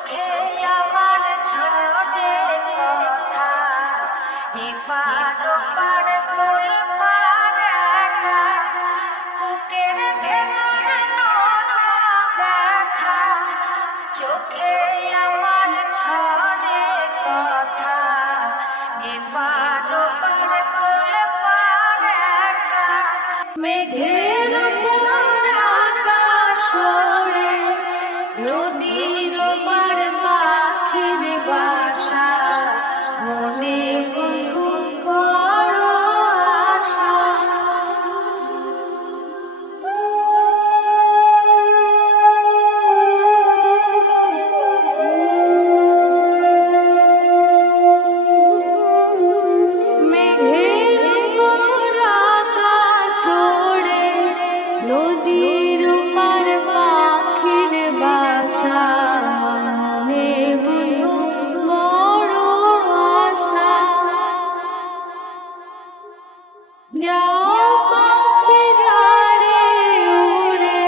চোখে আমার ঝরে কথা, এবার ওপার তুই পার একা, বুকের ভেতরে নোনা ব্যথা। চোখে আমার ঝরে কথা, এবার ওপার তুই পার একা। মেঘের উপর আকাশ ওড়ে, নদীর ওপার পাখির বাসা, মনে খুব বড় আশা। মেঘের উপর আকাশ ওড়ে, নদীর ওপার পাখির বাসা, মনে বন্ধু বড় আশা। যাও পাখি যারে উড়ে,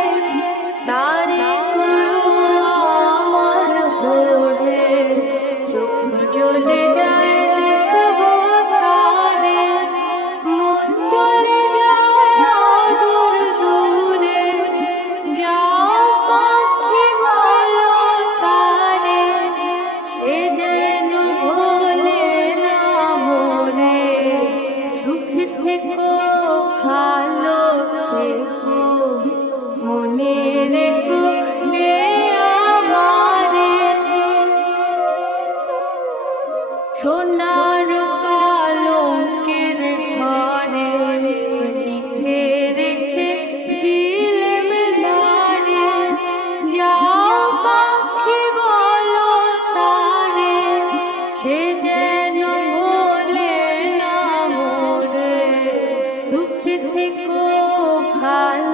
তারে কইও আমার ভোরে, চোখ চলে যায় দেখবো তারে, মন চলে যায় অদূর দূরে। যাও পাখি বলো তারে, সে যেন ভোলে না মনে, সুখে থেকো ভালো থেকো, মনে রেখো নে আমারে। সোনার পালঙ্কের ঘরে লিখে রেখেছিলেম নারে, যাও পাখি বলো তারে, সে যেন ভোলে না মোরে, সুখে থেকো ভালো।